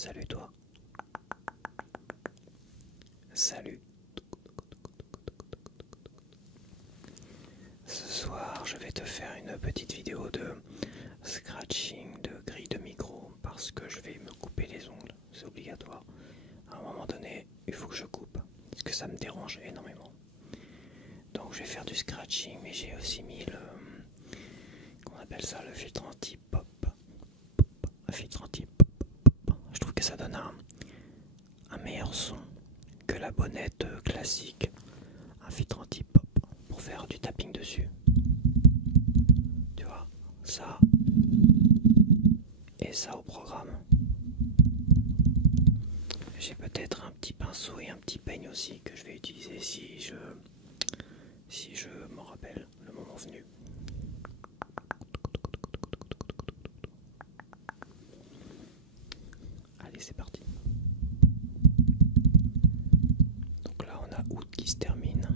Salut toi. Salut. Ce soir, je vais te faire une petite vidéo de scratching de grille de micro parce que je vais me couper les ongles, c'est obligatoire. À un moment donné, il faut que je coupe parce que ça me dérange énormément. Donc je vais faire du scratching, mais j'ai aussi mis le, comment on appelle ça, le filtre anti-pop. Un filtre anti-pop. Je trouve que ça donne un meilleur son que la bonnette classique. Un filtre anti-pop pour faire du tapping dessus. Tu vois, ça et ça au programme. J'ai peut-être un petit pinceau et un petit peigne aussi que je vais utiliser si je m'en rappelle le moment venu. Allez, c'est parti. Donc là, on a août qui se termine.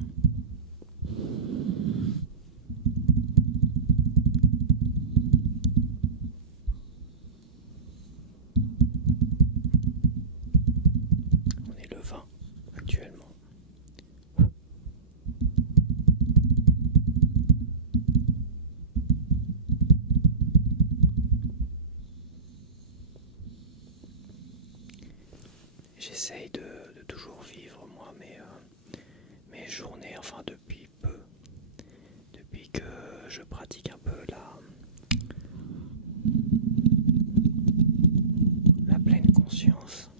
On est le 20 actuellement. J'essaye de toujours vivre moi mes journées, enfin depuis peu, depuis que je pratique un peu la pleine conscience.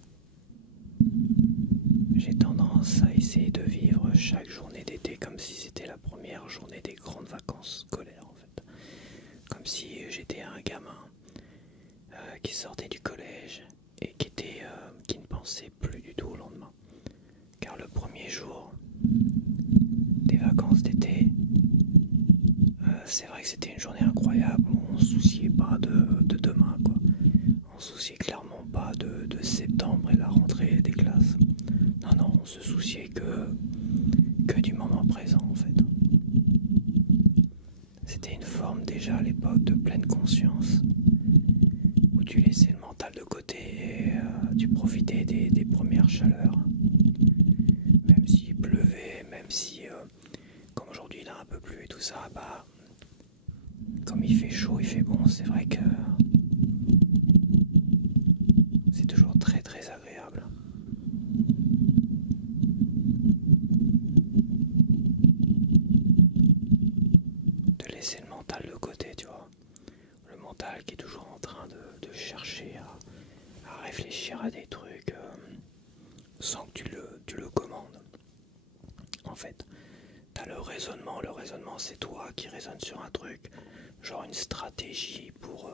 J'ai tendance à essayer de vivre chaque journée d'été comme si c'était la première journée des grandes vacances scolaires en fait. Comme si j'étais un gamin qui sortait du collège et qui ne pensait plus du tout au lendemain. Car le premier jour des vacances d'été, c'est vrai que c'était une journée incroyable où on ne se souciait pas de demain, quoi. On se souciait clairement pas de septembre et la rentrée des classes. Non, non, on se souciait que du moment présent en fait. C'était une forme déjà à l'époque de pleine conscience où tu laissais le mental de côté et tu profitais des premières chaleurs. Même s'il pleuvait, même si comme aujourd'hui il a un peu plu et tout ça, bah comme il fait chaud, il fait bon, c'est vrai que c'est toujours très très agréable. De laisser le mental de côté, tu vois. Le mental qui est toujours en train de chercher à réfléchir à des trucs sans que tu le commandes. En fait, t'as le raisonnement c'est toi qui raisonnes sur un truc, genre une stratégie pour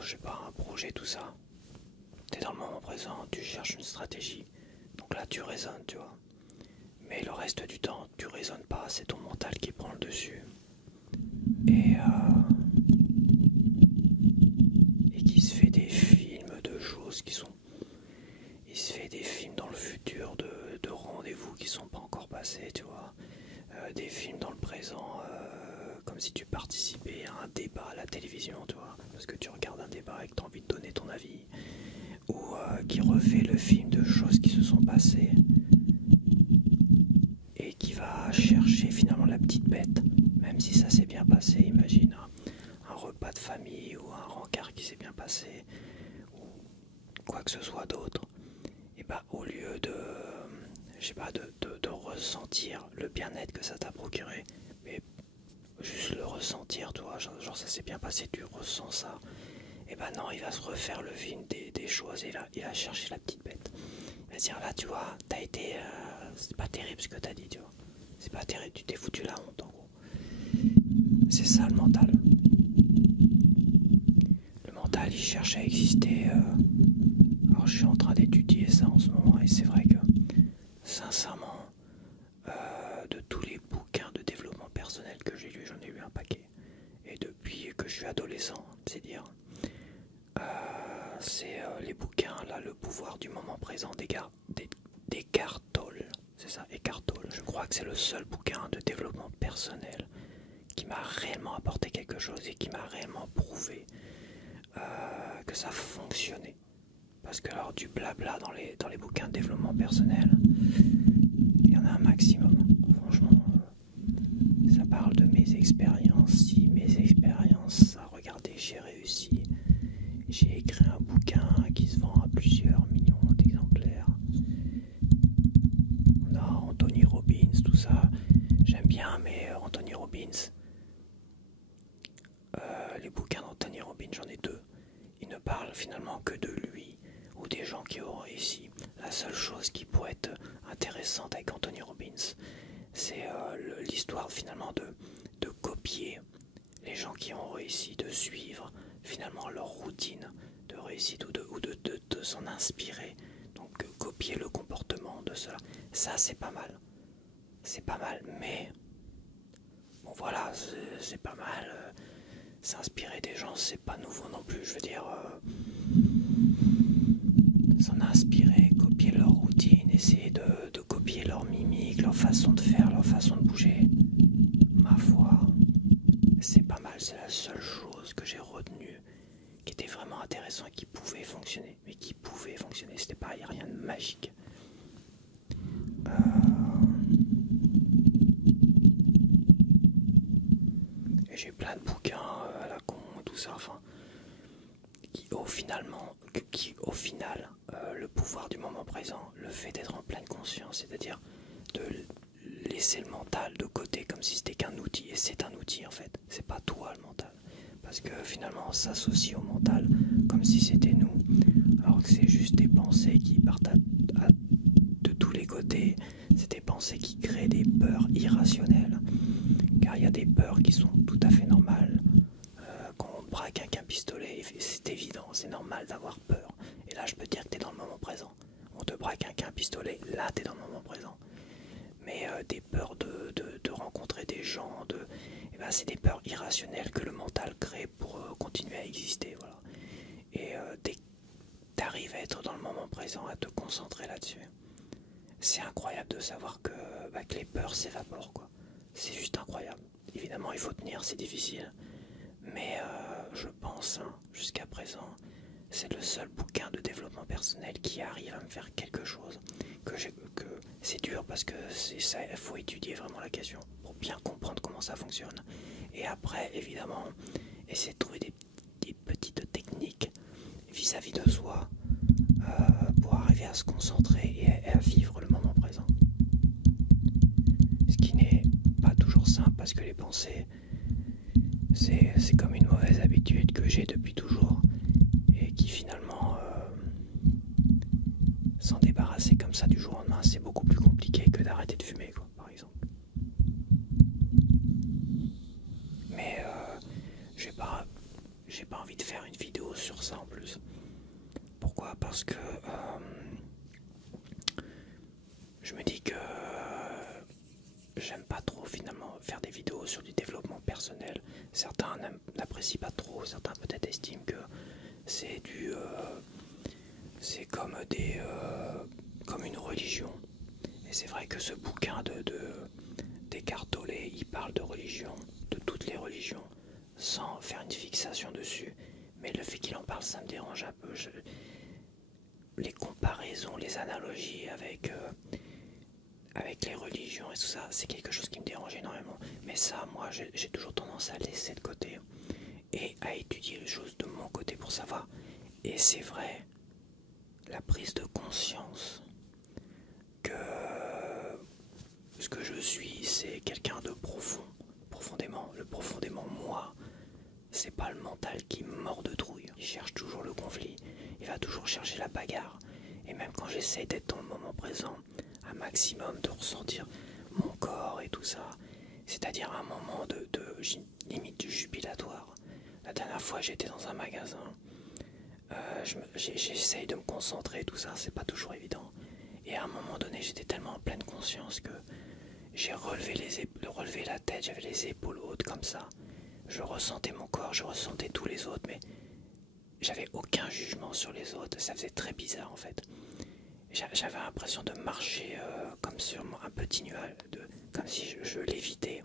je sais pas, un projet, tout ça. T'es dans le moment présent, tu cherches une stratégie, donc là tu raisonnes, tu vois. Mais le reste du temps, tu raisonnes pas, c'est ton mental qui prend le dessus. Et qui se fait des films de choses qui sont... Il se fait des films dans le futur de rendez-vous qui sont pas encore passés, tu vois. Des films dans le présent, comme si tu participais à un débat à la télévision, tu vois. Parce que tu regardes un débat et que tu as envie de donner ton avis. Ou qui refait le film de choses qui se sont passées. Et qui va chercher finalement la petite bête. Même si ça s'est bien passé, imagine un repas de famille ou un rencard qui s'est bien passé. Ou quoi que ce soit d'autre. Et bah au lieu de... je sais pas, de ressentir le bien-être que ça t'a procuré, mais juste le ressentir, toi, genre ça s'est bien passé, tu ressens ça, et ben non, il va se refaire le film des choses, et il va chercher la petite bête. Il va dire là, tu vois, t'as été, c'est pas terrible ce que t'as dit, tu vois, c'est pas terrible, tu t'es foutu la honte en gros. C'est ça le mental. Le mental, il cherche à exister. Alors je suis en train d'étudier ça en ce moment, et c'est vrai que sincèrement, de tous les bouquins de développement personnel que j'ai lus, j'en ai lu un paquet. Et depuis que je suis adolescent, c'est dire, c'est les bouquins, là, le pouvoir du moment présent d'Eckhart Tolle. C'est ça, Eckhart Tolle. Je crois que c'est le seul bouquin de développement personnel qui m'a réellement apporté quelque chose et qui m'a réellement prouvé que ça fonctionnait. Parce que alors du blabla dans les bouquins de développement personnel, il y en a un maximum. Franchement, ça parle de mes expériences. Si mes expériences, ça, regardez, j'ai réussi. J'ai écrit un bouquin qui se vend à plusieurs millions d'exemplaires. On a Anthony Robbins, tout ça. J'aime bien, mais Anthony Robbins, les bouquins d'Anthony Robbins, j'en ai deux. Il ne parle finalement que de lui ou des gens qui ont réussi. La seule chose qui pourrait être intéressante avec Anthony Robbins, c'est l'histoire finalement de copier les gens qui ont réussi, de suivre finalement leur routine de réussite ou de s'en inspirer. Donc copier le comportement de cela. Ça c'est pas mal. C'est pas mal, mais bon voilà, c'est pas mal. S'inspirer des gens, c'est pas nouveau non plus. Je veux dire, s'en inspirer, copier leur routine, essayer de copier leur mimique, leur façon de faire, leur façon de bouger. Ma foi, c'est pas mal. C'est la seule chose que j'ai retenue qui était vraiment intéressant et qui pouvait fonctionner. Mais qui pouvait fonctionner, c'était pas rien de magique. Et j'ai plein de bouquins à la con, tout ça, enfin, qui au final, le pouvoir du moment présent, le fait d'être en pleine conscience, c'est-à-dire de laisser le mental de côté comme si c'était qu'un outil, et c'est un outil en fait, c'est pas toi le mental, parce que finalement on s'associe au mental comme si c'était nous, alors que c'est juste des pensées qui partent de tous les côtés, c'est des pensées qui créent des peurs irrationnelles, car il y a des peurs qui sont tout à fait normales. Quand on te braque avec un pistolet, c'est évident, c'est normal d'avoir peur. Et là, je peux te dire que tu es dans le moment présent. On te braque avec un pistolet, là, tu es dans le moment présent. Mais des peurs de rencontrer des gens, eh ben, c'est des peurs irrationnelles que le mental crée pour continuer à exister. Voilà. Et dès que tu arrives à être dans le moment présent, à te concentrer là-dessus, c'est incroyable de savoir que les peurs s'évaporent, quoi. C'est juste incroyable. Évidemment, il faut tenir, c'est difficile. Mais je pense, jusqu'à présent, c'est le seul bouquin de développement personnel qui arrive à me faire quelque chose. Que c'est dur parce que il faut étudier vraiment la question pour bien comprendre comment ça fonctionne. Et après, évidemment, essayer de trouver des petites techniques vis-à-vis de soi pour arriver à se concentrer et à vivre le moment présent. Ce qui n'est pas toujours simple parce que les pensées, c'est comme une mauvaise habitude que j'ai depuis toujours et qui finalement s'en débarrasser comme ça du jour au lendemain, c'est beaucoup plus compliqué que d'arrêter de fumer, quoi, par exemple. Mais j'ai pas envie de faire une vidéo sur ça en plus. Pourquoi? Parce que je me dis que j'aime pas trop finalement faire des vidéos sur du développement personnel. Certains n'apprécient pas trop, certains peut-être estiment que c'est c'est comme comme une religion. Et c'est vrai que ce bouquin d'Eckhart Tolle, il parle de religion, de toutes les religions, sans faire une fixation dessus. Mais le fait qu'il en parle, ça me dérange un peu. Les comparaisons, les analogies avec les religions et tout ça, c'est quelque chose qui me dérange énormément. Mais ça, moi, j'ai toujours tendance à laisser de côté et à étudier les choses de mon côté pour savoir. Et c'est vrai, la prise de conscience que ce que je suis, c'est quelqu'un de profondément, le profondément moi. C'est pas le mental qui mord de trouille. Il cherche toujours le conflit, il va toujours chercher la bagarre. Et même quand j'essaie d'être dans le moment présent, un maximum de ressentir mon corps et tout ça, c'est-à-dire un moment de limite jubilatoire. La dernière fois j'étais dans un magasin, j'essaye de me concentrer, tout ça, c'est pas toujours évident. Et à un moment donné, j'étais tellement en pleine conscience que j'ai relevé la tête, j'avais les épaules hautes comme ça. Je ressentais mon corps, je ressentais tous les autres, mais j'avais aucun jugement sur les autres. Ça faisait très bizarre en fait. J'avais l'impression de marcher comme sur un petit nuage, comme si je lévitais.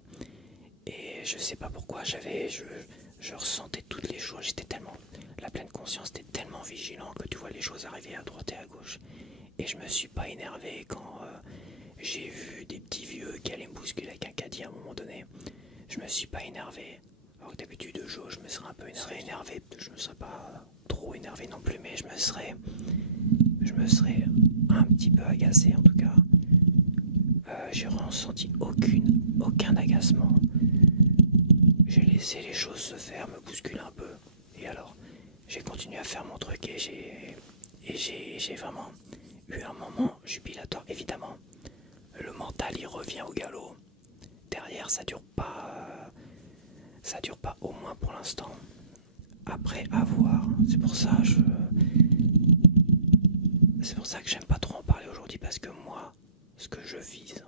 Et je sais pas pourquoi, je ressentais toutes les choses. J'étais tellement la pleine conscience, t'es tellement vigilant que tu vois les choses arriver à droite et à gauche. Et je me suis pas énervé quand j'ai vu des petits vieux qui allaient me bousculer avec un caddie à un moment donné. Je me suis pas énervé. Alors que d'habitude, je me serais un peu énervé. Je me serais pas trop énervé non plus, mais je me serais un petit peu agacé en tout cas. J'ai ressenti aucun agacement. J'ai laissé les choses se faire, me bousculer un peu. Et alors, j'ai continué à faire mon truc et j'ai vraiment eu un moment jubilatoire. Évidemment, le mental il revient au galop. Derrière, ça dure pas au moins pour l'instant. Après, à voir. C'est pour ça que j'aime pas trop en parler aujourd'hui parce que moi, ce que je vise,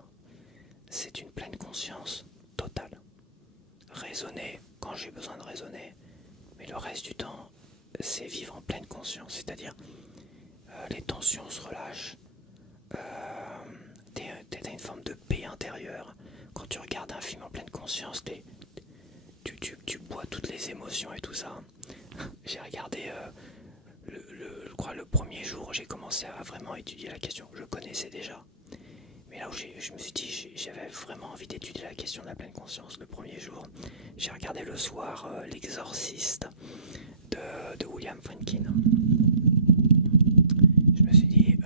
c'est une pleine conscience totale. Raisonner quand j'ai besoin de raisonner, mais le reste du temps, c'est vivre en pleine conscience, c'est-à-dire les tensions se relâchent, t'as une forme de paix intérieure. Quand tu regardes un film en pleine conscience, tu bois toutes les émotions et tout ça. J'ai regardé, je crois, le premier jour, j'ai commencé à vraiment étudier la question. Je connaissais déjà. Mais là où je me suis dit, j'avais vraiment envie d'étudier la question de la pleine conscience le premier jour. J'ai regardé le soir L'Exorciste de William Friedkin. Je me suis dit,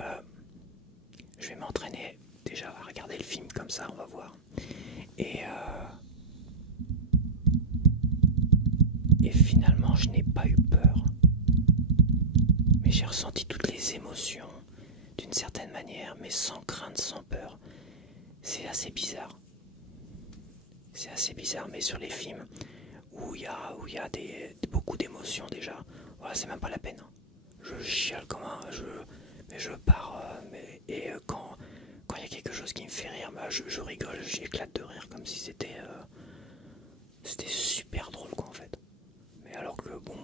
je vais m'entraîner déjà à regarder le film comme ça, on va voir. Et finalement, je n'ai pas eu peur. Mais j'ai ressenti toutes les émotions d'une certaine manière, mais sans crainte, sans peur. C'est assez bizarre. C'est assez bizarre, mais sur les films où il y a beaucoup d'émotions déjà, voilà, c'est même pas la peine. Je chiale comme un... mais je pars... quand il y a quelque chose qui me fait rire, bah, je rigole, j'éclate de rire comme si c'était super drôle quoi en fait. Mais alors que bon,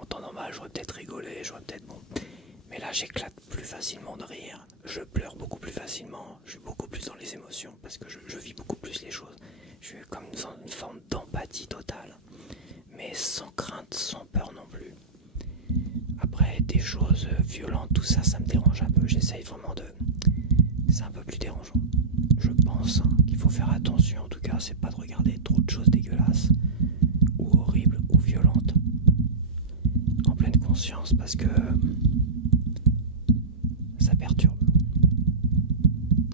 en temps normal, j'aurais peut-être rigolé, j'aurais peut-être bon... Mais là, j'éclate plus facilement de rire, je pleure beaucoup plus facilement, je suis beaucoup plus dans les émotions parce que je vis beaucoup plus les choses. Je suis comme dans une forme d'empathie totale, mais sans crainte, sans peur non plus. Après, des choses violentes, tout ça, ça me dérange un peu. J'essaye vraiment de... C'est un peu plus dérangeant. Je pense qu'il faut faire attention, en tout cas, c'est pas de regarder trop de choses dégueulasses, ou horribles, ou violentes, en pleine conscience, parce que ça perturbe.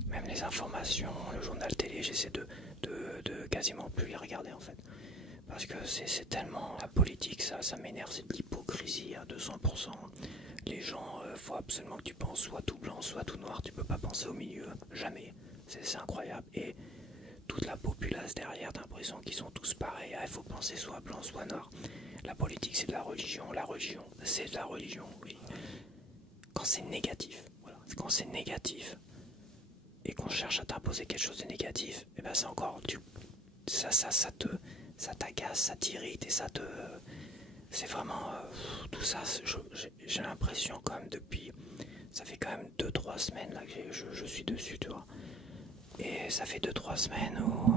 Même les informations, le journal télé, j'essaie de quasiment plus les regarder en fait. Parce que c'est tellement... La politique, ça m'énerve, c'est de l'hypocrisie à 200%. Les gens, faut absolument que tu penses soit tout blanc, soit tout noir, tu peux pas penser au milieu, jamais. C'est incroyable. Et toute la populace derrière, t'as l'impression qu'ils sont tous pareils. Ah, il faut penser soit blanc, soit noir. La politique, c'est de la religion c'est de la religion, oui. Quand c'est négatif, voilà. Quand c'est négatif, et qu'on cherche à t'imposer quelque chose de négatif, et ben c'est encore... ça t'agace, ça t'irrite et ça te... C'est vraiment... tout ça, j'ai l'impression quand même depuis... Ça fait quand même 2-3 semaines là que je suis dessus, tu vois. Et ça fait 2-3 semaines où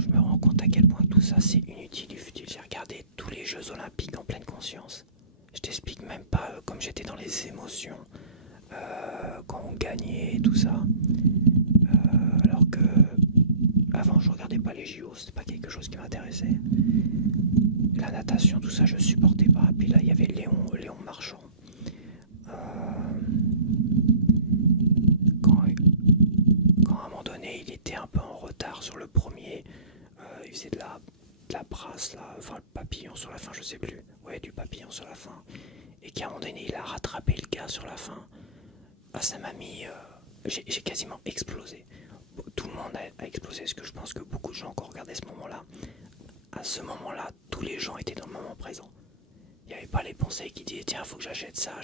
je me rends compte à quel point tout ça c'est inutile et futile. J'ai regardé tous les Jeux Olympiques en pleine conscience. Je t'explique même pas comme j'étais dans les émotions quand on gagnait et tout ça. Alors que avant je regardais pas les JO, c'était pas quelque chose qui m'intéressait. La natation, tout ça je supportais pas. Puis là il y avait Léon Marchand. Quand à un moment donné il était un peu en retard sur le premier, il faisait de la brasse là, enfin le papillon sur la fin, je sais plus. Ouais, du papillon sur la fin. Et qu'à un moment donné il a rattrapé le gars sur la fin. Ah, ça m'a mis... j'ai quasiment explosé. Tout le monde a explosé, parce que je pense que beaucoup de gens qui ont regardé ce moment-là, à ce moment-là, tous les gens étaient dans le moment présent. Il n'y avait pas les pensées qui disaient tiens, faut que j'achète ça. À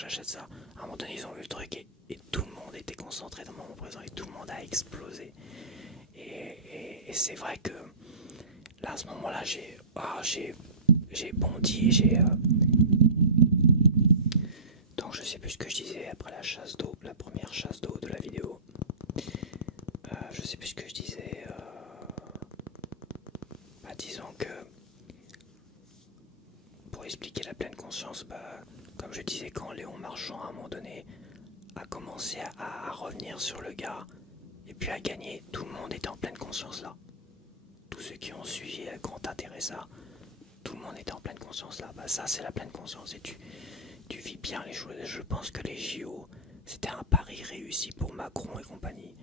un moment donné, ils ont vu le truc et tout le monde était concentré dans le moment présent et tout le monde a explosé. Et c'est vrai que là, à ce moment-là, j'ai bondi, donc je sais plus ce que je disais après la chasse d'eau, la première chasse d'eau de la vidéo. Je sais plus ce que je disais. Disons que pour expliquer l'argent à un moment donné a commencé à revenir sur le gars et puis à gagner. Tout le monde était en pleine conscience là. Tous ceux qui ont suivi le grand intérêt ça, tout le monde était en pleine conscience là. Bah ça c'est la pleine conscience et tu vis bien les choses. Je pense que les JO c'était un pari réussi pour Macron et compagnie.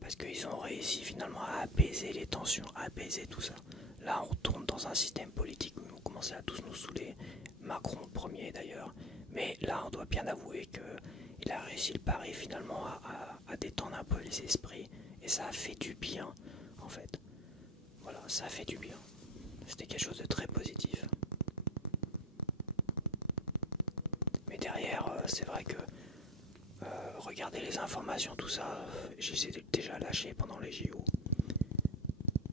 Parce qu'ils ont réussi finalement à apaiser les tensions, à apaiser tout ça. Là on tourne dans un système politique où on commençait à tous nous saouler. Macron premier d'ailleurs. Mais là on doit bien avouer qu'il a réussi le pari finalement à détendre un peu les esprits. Et ça a fait du bien en fait. Voilà, ça a fait du bien. C'était quelque chose de très positif. Mais derrière, c'est vrai que regarder les informations, tout ça, j'ai déjà lâché pendant les JO.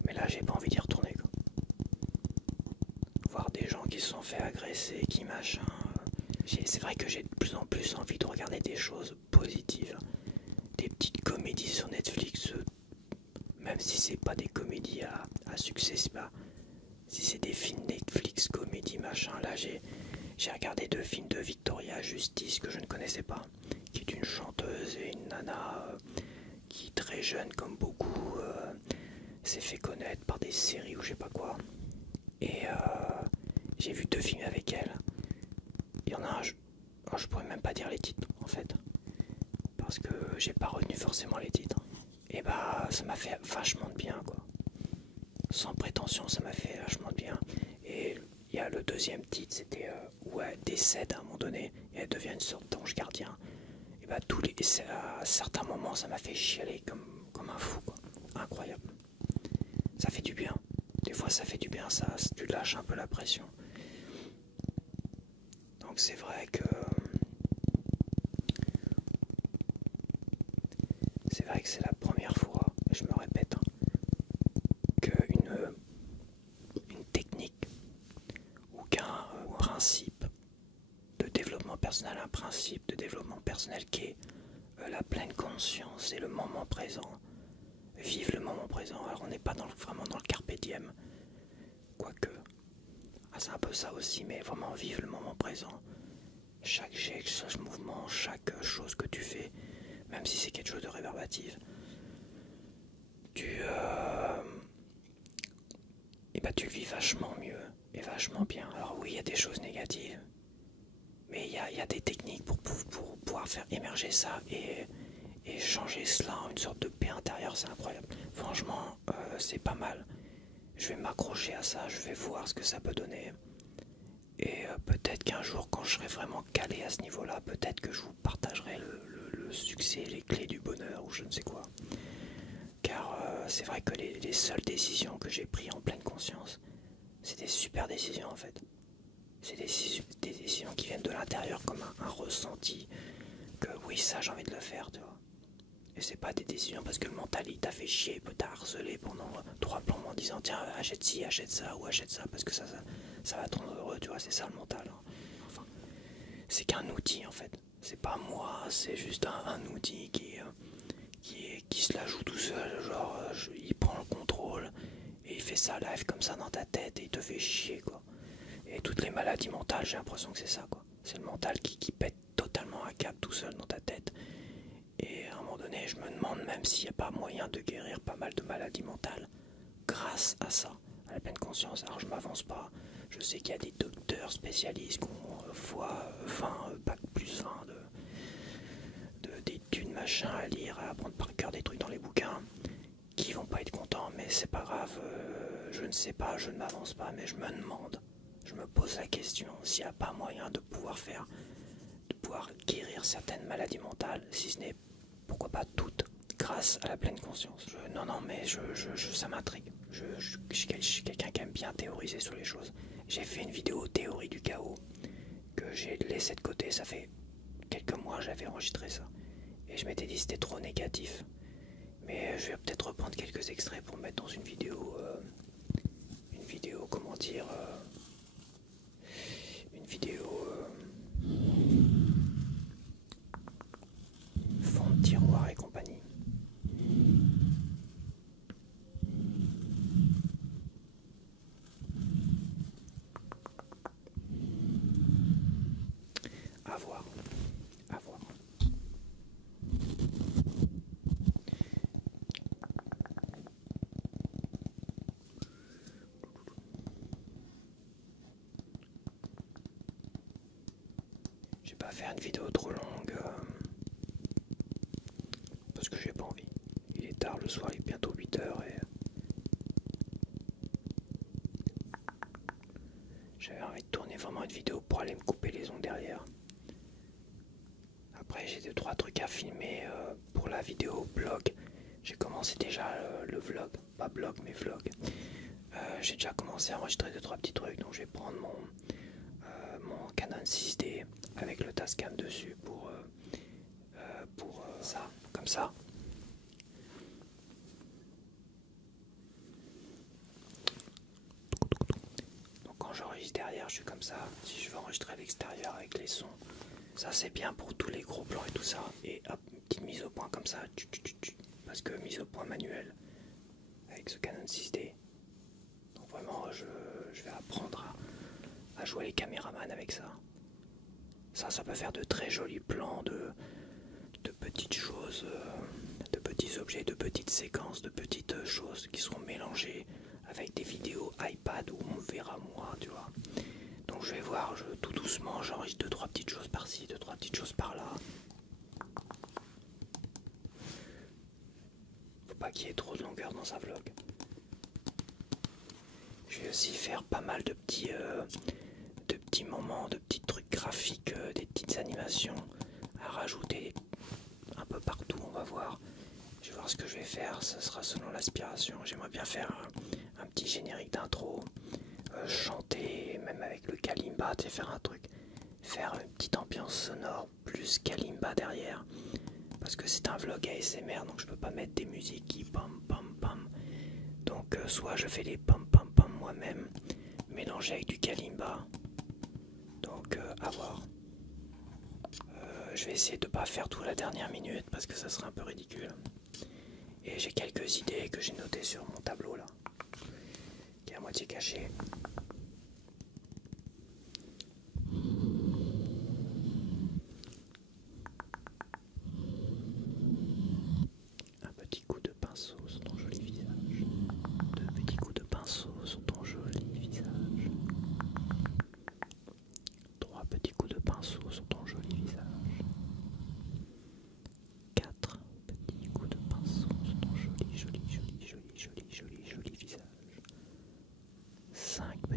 Mais là, j'ai pas envie d'y retourner. Quoi. Voir des gens qui se sont fait agresser, qui machin. C'est vrai que j'ai de plus en plus envie de regarder des choses positives. Des petites comédies sur Netflix, même si c'est pas des comédies à succès, c'est pas. Si c'est des films Netflix, comédie, machin, là j'ai regardé 2 films de Victoria Justice que je ne connaissais pas, qui est une chanteuse et une nana qui très jeune comme beaucoup s'est fait connaître par des séries ou je sais pas quoi. Et j'ai vu 2 films avec elle. Il y en a un, je pourrais même pas dire les titres en fait, parce que j'ai pas retenu forcément les titres. Et bah ça m'a fait vachement de bien quoi. Sans prétention, ça m'a fait vachement de bien. Et il y a le deuxième titre, c'était où elle décède à un moment donné et elle devient une sorte d'ange gardien. Et bah à certains moments, ça m'a fait chialer comme un fou, quoi. Incroyable. Ça fait du bien. Des fois, ça fait du bien, ça. Tu lâches un peu la pression. Donc c'est vrai que c'est la première fois, et je me répète, hein, qu'une technique ou qu'un principe de développement personnel, un principe de développement personnel qui est la pleine conscience et le moment présent. Vive le moment présent. Alors on n'est pas vraiment dans le carpe diem, quoique. Ah, c'est un peu ça aussi, mais vraiment vivre le moment présent. Chaque geste, chaque mouvement, chaque chose que tu fais, même si c'est quelque chose de réverbatif, tu le vis vachement mieux et vachement bien. Alors oui, il y a des choses négatives, mais il y a des techniques pour pouvoir faire émerger ça et changer cela en une sorte de paix intérieure, c'est incroyable. Franchement, c'est pas mal. Je vais m'accrocher à ça, je vais voir ce que ça peut donner. Et peut-être qu'un jour, quand je serai vraiment calé à ce niveau-là, peut-être que je vous partagerai le succès, les clés du bonheur ou je ne sais quoi. Car c'est vrai que les seules décisions que j'ai prises en pleine conscience, c'est des super décisions en fait. C'est des décisions qui viennent de l'intérieur comme un ressenti que oui, ça j'ai envie de le faire, tu vois. Et c'est pas des décisions parce que le mental il t'a fait chier, peut t'a harcelé pendant 3 plombs en disant tiens achète ci, achète ça ou achète ça parce que ça va te rendre heureux, tu vois, c'est ça le mental. Hein. Enfin, c'est qu'un outil en fait. C'est pas moi, c'est juste un outil qui se la joue tout seul, genre il prend le contrôle et il fait ça live comme ça dans ta tête et il te fait chier quoi. Et toutes les maladies mentales, j'ai l'impression que c'est ça quoi. C'est le mental qui pète totalement un câble tout seul dans ta tête. Et à un moment donné, je me demande même s'il n'y a pas moyen de guérir pas mal de maladies mentales grâce à ça, à la pleine conscience. Alors je m'avance pas, je sais qu'il y a des docteurs spécialistes qui ont fois 20, bac plus 20 d'études machin à lire, à apprendre par cœur des trucs dans les bouquins, qui vont pas être contents, mais c'est pas grave, je ne sais pas, je ne m'avance pas, mais je me demande, je me pose la question s'il n'y a pas moyen de pouvoir guérir certaines maladies mentales, si ce n'est pourquoi pas toutes, grâce à la pleine conscience. Non, mais ça m'intrigue. Je suis quelqu'un qui aime bien théoriser sur les choses. J'ai fait une vidéo théorie du chaos que j'ai laissé de côté. Ça fait quelques mois j'avais enregistré ça. Et je m'étais dit c'était trop négatif. Mais je vais peut-être reprendre quelques extraits pour mettre dans une vidéo, comment dire, une vidéo fond de tiroir et compagnie. À voir. pas faire une vidéo trop longue parce que j'ai pas envie. Il est tard le soir, il est bientôt 8 h et j'avais envie de tourner vraiment une vidéo pour aller me couper les ongles derrière. Après j'ai 2-3 trucs à filmer pour la vidéo blog. J'ai commencé déjà le vlog, pas blog mais vlog. J'ai déjà commencé à enregistrer 2-3 petits trucs, donc je vais prendre mon Canon 6D avec le Tascam dessus pour ça, comme ça. Donc quand j'enregistre derrière, je suis comme ça. Si je veux enregistrer à l'extérieur avec les sons, ça c'est bien pour tous les gros plans et tout ça. Et hop, une petite mise au point comme ça, parce que mise au point manuelle avec ce Canon 6D. Donc vraiment, je vais apprendre à jouer les caméramans avec ça. Ça peut faire de très jolis plans de petites choses, de petits objets, de petites séquences, de petites choses qui seront mélangées avec des vidéos iPad où on me verra moi, tu vois. Donc je vais voir, tout doucement, j'enregistre 2-3 petites choses par-ci, 2-3 petites choses par-là. Faut pas qu'il y ait trop de longueur dans un vlog. Je vais aussi faire pas mal de petits moments, de petits trucs graphiques, des petites animations à rajouter un peu partout, on va voir. Je vais voir ce que je vais faire, ça sera selon l'aspiration. J'aimerais bien faire un petit générique d'intro, chanter, même avec le kalimba, tu sais, faire un truc, faire une petite ambiance sonore plus kalimba derrière. Parce que c'est un vlog ASMR, donc je peux pas mettre des musiques qui pam pam pam. Donc soit je fais les pam pam pam moi-même, mélangé avec du kalimba. Donc à voir. Je vais essayer de pas faire tout la dernière minute parce que ça serait un peu ridicule. Et j'ai quelques idées que j'ai notées sur mon tableau là, qui est à moitié caché. Un petit coup de pinceau sur ton joli visage. Deux petits coups de pinceau sur ton joli visage. Trois petits coups de pinceau sur ton joli visage. Quatre petits coups de pinceau sur ton joli visage. 5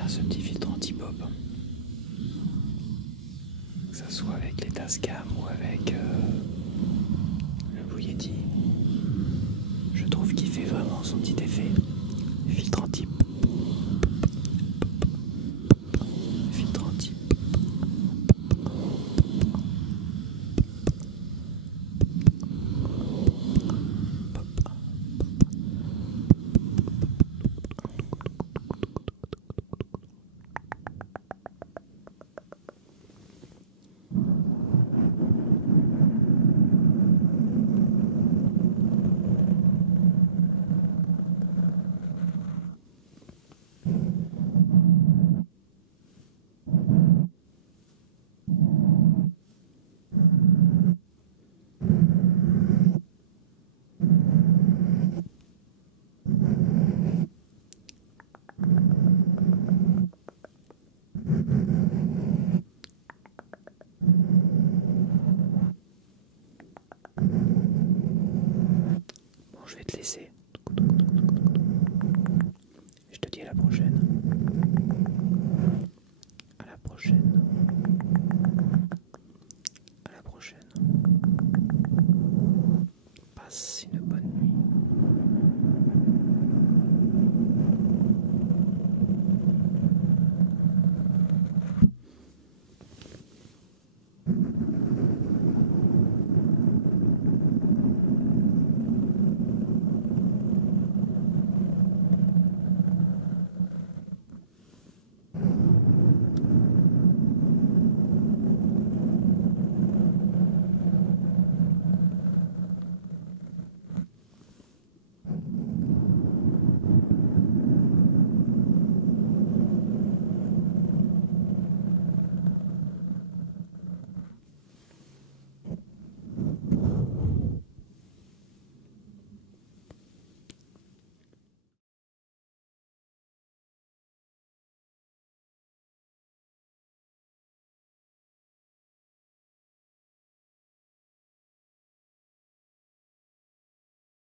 bien ce petit filtre anti-pop. Que ça soit avec les Tascam ou avec le Blue Yeti. Je trouve qu'il fait vraiment son petit effet. Filtre anti-pop.